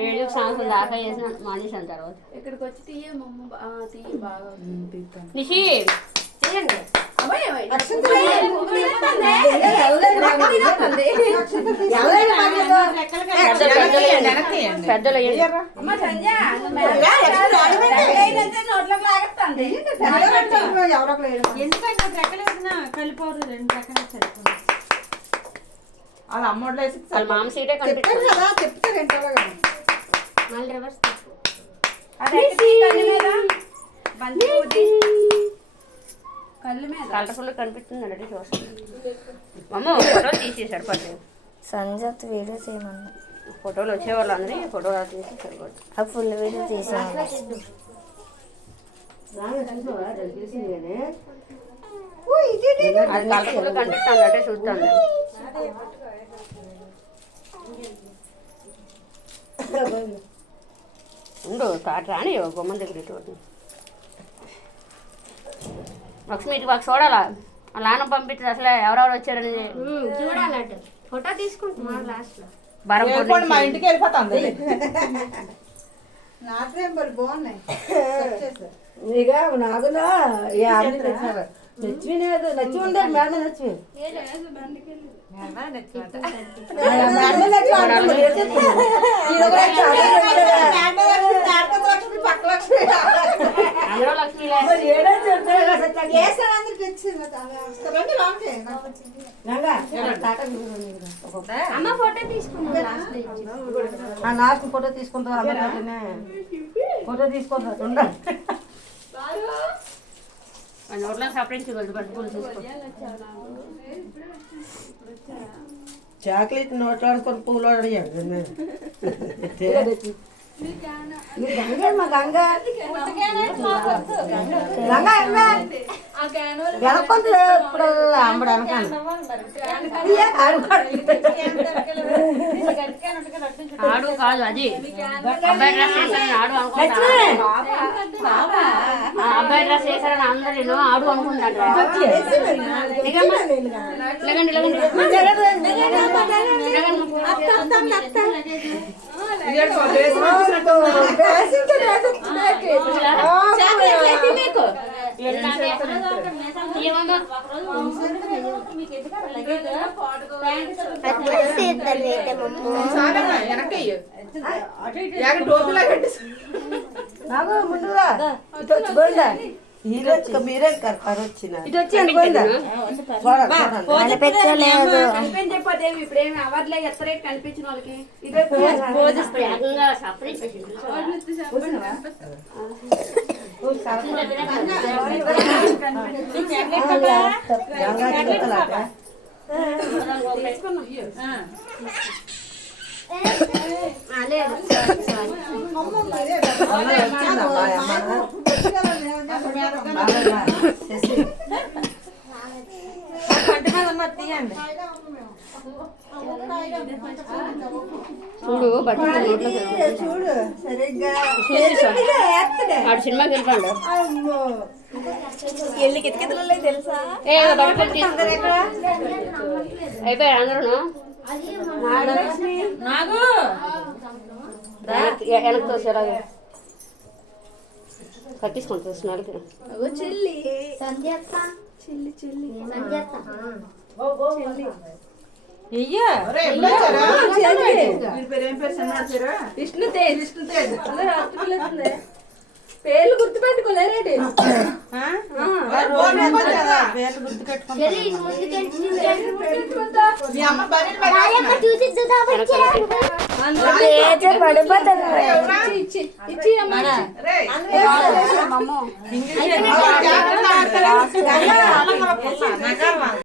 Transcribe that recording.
ఏడు సాంగ్స్ దాకా చేసిన మానేసాను తర్వాత ఇక్కడికి వచ్చి తీయ మమ్మ తీయ బాగా నిషి తీయండి పెద్దలు వాళ్ళ అమ్మోళ్ళు వేసి వాళ్ళ మామ సీటే కనిపిస్తుంది మళ్ళీ రివర్స్ కలర్ఫుల్ కనిపిస్తుంది అంటే చూస్తుంది అమ్మ ఫోటోలు తీసేసాడు పర్లేదు సంజత్ వీడియో చేయమన్నా ఫోటోలు వచ్చేవాళ్ళు అందరి ఫోటోలు తీసి సరిపోదు ఆ ఫుల్ వీడియో తీసాను అది కలర్ఫుల్ కనిపిస్తుంది అంటే చూస్తాను ఉండు రాని బొమ్మల దగ్గర ఇటువంటి లక్ష్మి ఇటు మాకు చూడాలా నాన్న పంపించారు అసలు ఎవరెవరు వచ్చారని చూడాలంటే ఫోటో తీసుకుంటున్నా లాస్ట్ లో బరం మా ఇంటికి వెళ్ళిపోతాంది బాగున్నాయి ఇక నాగులో నచ్చి నచ్చి ఉండేది మేడం నచ్చి నాకు ఫోటో తీసుకుంటా ఫోటో తీసుకుంటా నోట్లో సపరేట్ పట్టుకుని చూసుకో చాక్లెట్ నోట్లాడుకొని పూలు అడిగాడు మా గంగ వెనకొంత ఇప్పుడు అమ్మడు ఆడు కాదు అది అబ్బాయి డ్రెస్ వేసారని ఆడు అనుకుంటా అబ్బాయి డ్రెస్ వేసారని అందరూ నేను ఆడు అనుకుంటాను నాకు ముందుగా మీరే వచ్చిన చెప్పదేమి ఇప్పుడేమి అవర్లే ఎత్తరే కనిపించిన వాళ్ళకి ఇదే చూడు బట్టి చూడు సరిగ్గా ఆడు సినిమాకి వెళ్ళిపోయాడు తెలుసా అయిపోయారు అందరూ వెనక్కి తోసేలా కట్టించుకుంటుంది స్మెల్కి చెల్లి సంధ్యత్త చెల్లి చెల్లి విష్ణుతేజ్ పేర్లు గుర్తుపెట్టుకోలేరేటి పడిపోతుంది